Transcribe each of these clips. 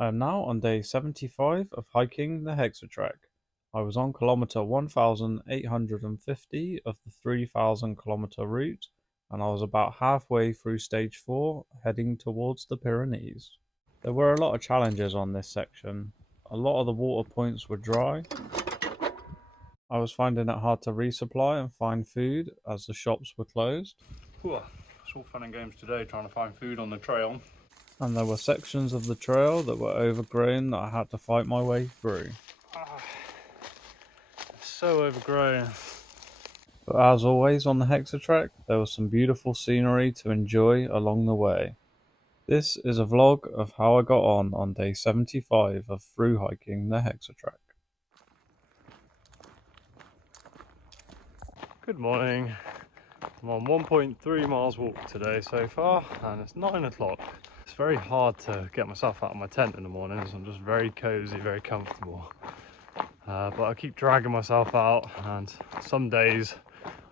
I am now on day 75 of hiking the Hexatrek. I was on kilometer 1850 of the 3000-kilometer route, and I was about halfway through stage 4, heading towards the Pyrenees. There were a lot of challenges on this section. A lot of the water points were dry. I was finding it hard to resupply and find food as the shops were closed. It's all fun and games today trying to find food on the trail. And there were sections of the trail that were overgrown that I had to fight my way through. It's so overgrown. But as always on the Hexatrek, there was some beautiful scenery to enjoy along the way. This is a vlog of how I got on day 75 of through hiking the Hexatrek. Good morning. I'm on 1.3 miles walk today so far, and it's 9 o'clock. It's very hard to get myself out of my tent in the mornings. I'm just very cozy, very comfortable. But I keep dragging myself out, and some days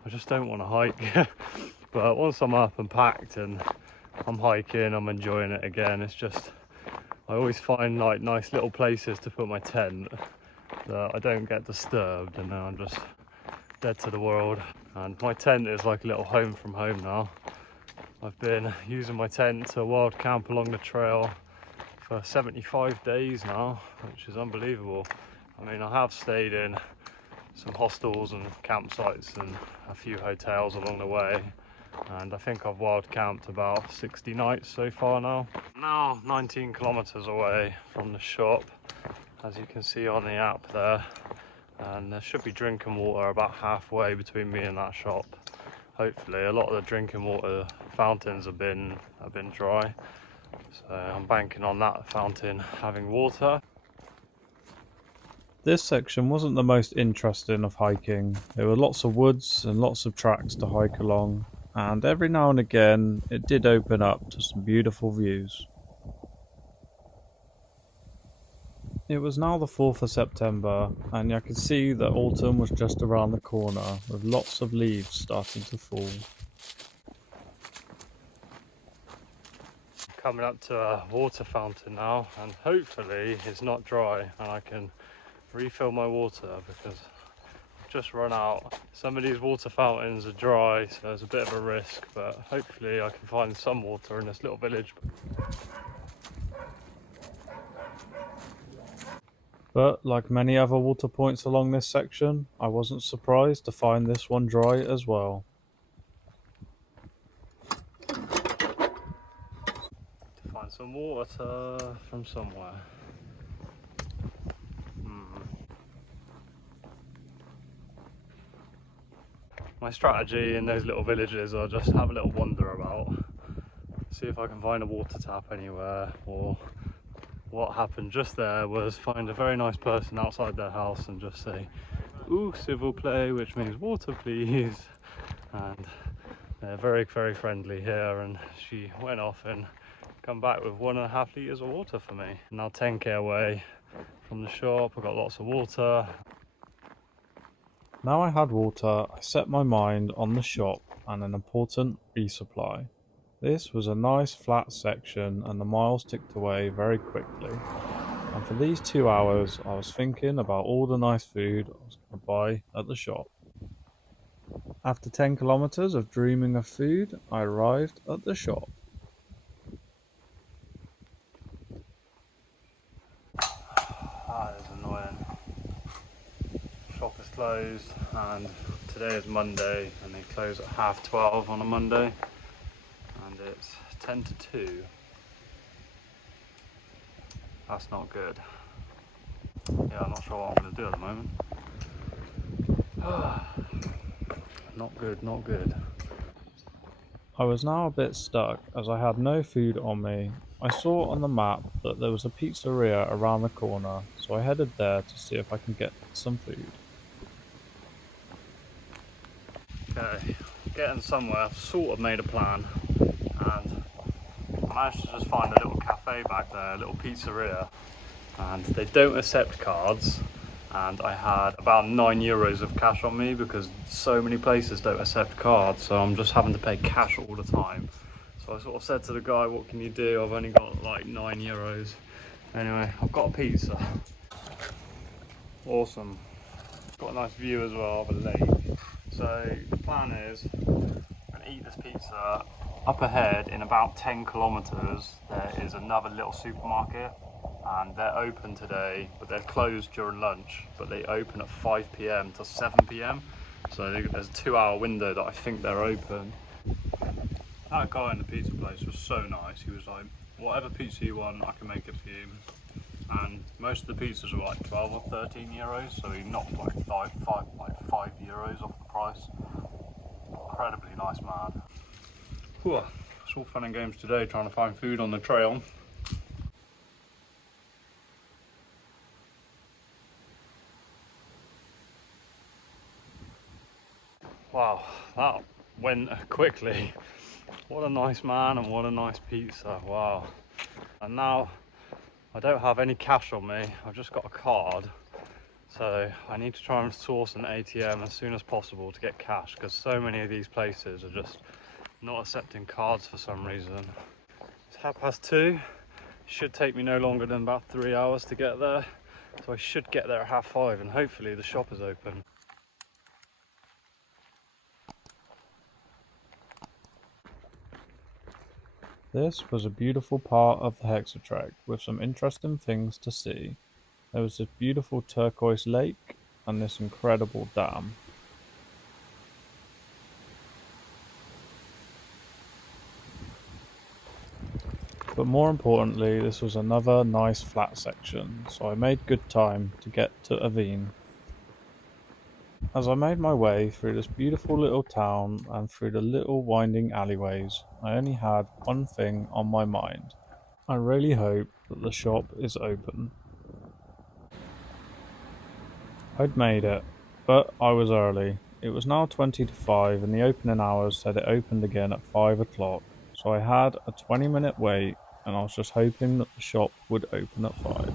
I just don't want to hike. But once I'm up and packed and I'm hiking, I'm enjoying it again. It's just, I always find like nice little places to put my tent that I don't get disturbed, and then I'm just dead to the world. And my tent is like a little home from home now. I've been using my tent to wild camp along the trail for 75 days now, which is unbelievable. I mean, I have stayed in some hostels and campsites and a few hotels along the way, and I think I've wild camped about 60 nights so far now. I'm now 19 kilometers away from the shop, as you can see on the app there, and there should be drinking water about halfway between me and that shop. Hopefully. A lot of the drinking water fountains have been dry, so I'm banking on that fountain having water. This section wasn't the most interesting of hiking. There were lots of woods and lots of tracks to hike along, and every now and again it did open up to some beautiful views. It was now the 4th of September, and I could see that autumn was just around the corner, with lots of leaves starting to fall. Coming up to a water fountain now, and hopefully it's not dry and I can refill my water, because I've just run out. Some of these water fountains are dry, so it's a bit of a risk, but hopefully I can find some water in this little village. But like many other water points along this section, I wasn't surprised to find this one dry as well. To find some water from somewhere. My strategy in those little villages are just have a little wander about, see if I can find a water tap anywhere, or what happened just there was find a very nice person outside their house and just say, "Ooh, s'il vous plaît," which means water please, and they're very, very friendly here, and she went off and come back with 1.5 litres of water for me. Now 10k away from the shop, I've got lots of water. Now I had water, I set my mind on the shop and an important resupply. This was a nice flat section and the miles ticked away very quickly. And for these 2 hours I was thinking about all the nice food I was going to buy at the shop. After 10 kilometers of dreaming of food, I arrived at the shop. That is annoying. Shop is closed, and today is Monday and they close at 12:30 on a Monday, and it's 10 to 2. That's not good. Yeah, I'm not sure what I'm going to do at the moment. Not good, not good. I was now a bit stuck as I had no food on me. I saw on the map that there was a pizzeria around the corner, so I headed there to see if I can get some food. Okay, getting somewhere. I've sort of made a plan, and I managed to just find a little cafe back there, a little pizzeria, and they don't accept cards, and I had about €9 of cash on me because so many places don't accept cards, so I'm just having to pay cash all the time. So I sort of said to the guy, what can you do? I've only got like €9. Anyway, I've got a pizza. Awesome. Got a nice view as well of a lake. So the plan is I'm going to eat this pizza. Up ahead in about 10 kilometers there is another little supermarket, and they're open today, but they're closed during lunch, but they open at 5 p.m. to 7 p.m. So there's a 2-hour window that I think they're open. That guy in the pizza place was so nice. He was like, whatever pizza you want, I can make it for you. And most of the pizzas were like 12 or 13 euros, so he knocked like 5 euros off the price. Incredibly nice man. Whew, it's all fun and games today, trying to find food on the trail. Wow, that went quickly. What a nice man and what a nice pizza, wow. And now I don't have any cash on me, I've just got a card. So I need to try and source an ATM as soon as possible to get cash, because so many of these places are just not accepting cards for some reason. It's 2:30. Should take me no longer than about 3 hours to get there. So I should get there at 5:30 and hopefully the shop is open. This was a beautiful part of the Hexatrek with some interesting things to see. There was this beautiful turquoise lake and this incredible dam. But more importantly, this was another nice flat section, so I made good time to get to Aveen. As I made my way through this beautiful little town and through the little winding alleyways, I only had one thing on my mind. I really hope that the shop is open. I'd made it, but I was early. It was now 20 to 5 and the opening hours said it opened again at 5 o'clock, so I had a 20-minute wait and I was just hoping that the shop would open at 5.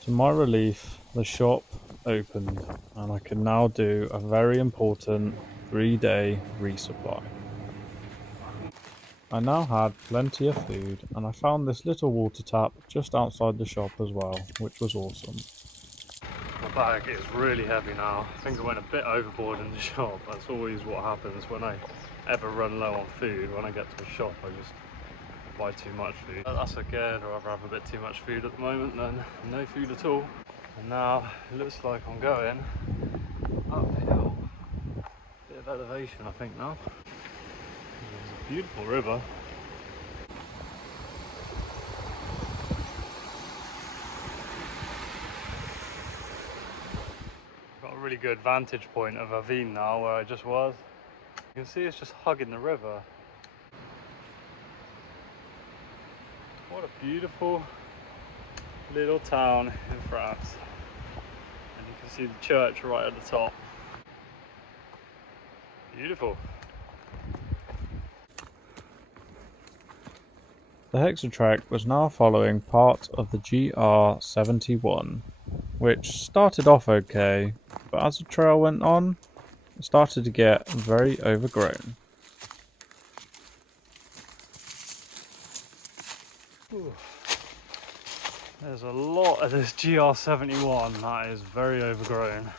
To my relief, the shop opened and I could now do a very important 3-day resupply. I now had plenty of food and I found this little water tap just outside the shop as well, which was awesome. My bag is really heavy now. I think I went a bit overboard in the shop. That's always what happens when I ever run low on food. When I get to a shop, I just buy too much food. But that's okay, I'd rather have a bit too much food at the moment than no food at all. And now it looks like I'm going uphill. Bit of elevation, I think now. It's a beautiful river. Got a really good vantage point of Aveen now, where I just was. You can see it's just hugging the river. What a beautiful little town in France. And you can see the church right at the top. Beautiful. The Hexatrek was now following part of the GR71, which started off okay, but as the trail went on, it started to get very overgrown. Ooh. There's a lot of this GR71 that is very overgrown.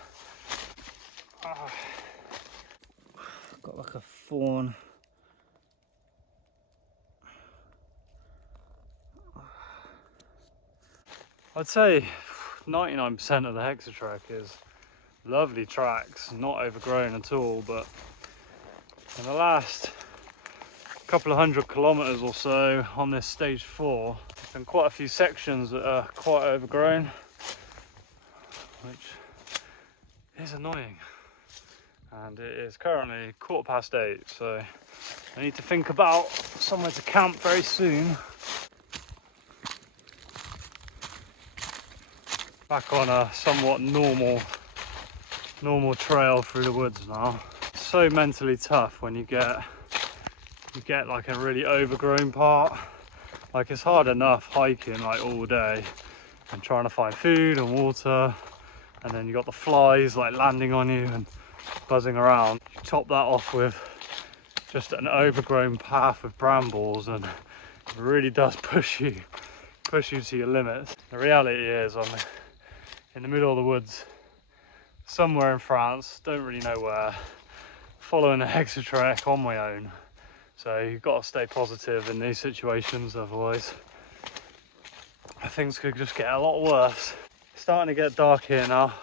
Got like a thorn. I'd say 99% of the Hexatrek is lovely tracks, not overgrown at all, but in the last couple of 100 kilometers or so on this stage 4, there's been quite a few sections that are quite overgrown, which is annoying. And it is currently 8:15, so I need to think about somewhere to camp very soon. Back on a somewhat normal trail through the woods now. It's so mentally tough when you get like a really overgrown part. Like, it's hard enough hiking like all day and trying to find food and water, and then you got the flies like landing on you and buzzing around. You top that off with just an overgrown path of brambles and It really does push you to your limits. The reality is I'm in the middle of the woods somewhere in France, don't really know where, following a Hexatrek on my own. So you've got to stay positive in these situations, otherwise things could just get a lot worse. It's starting to get dark here now,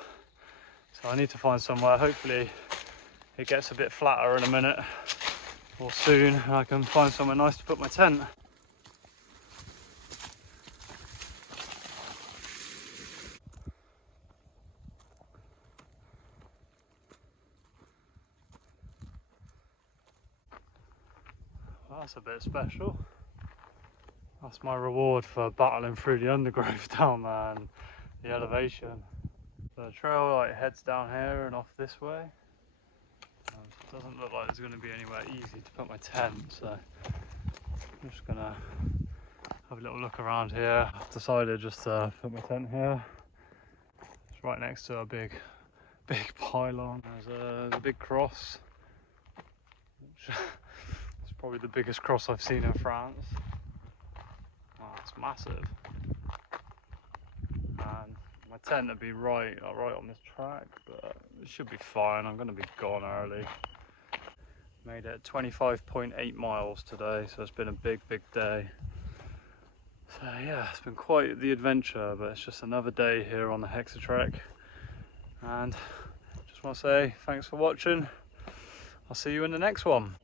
so I need to find somewhere. Hopefully it gets a bit flatter in a minute or soon, and I can find somewhere nice to put my tent. Well, that's a bit special. That's my reward for battling through the undergrowth down there and the elevation. The trail like heads down here and off this way. It doesn't look like there's going to be anywhere easy to put my tent, so I'm just going to have a little look around here. I've decided just to put my tent here. It's right next to a big pylon. There's a big cross, which is probably the biggest cross I've seen in France. Oh, it's massive. And my tent would be right on this track, but it should be fine. I'm going to be gone early. Made it 25.8 miles today, so it's been a big day. So yeah, it's been quite the adventure, but it's just another day here on the Hexatrek. And just want to say thanks for watching. I'll see you in the next one.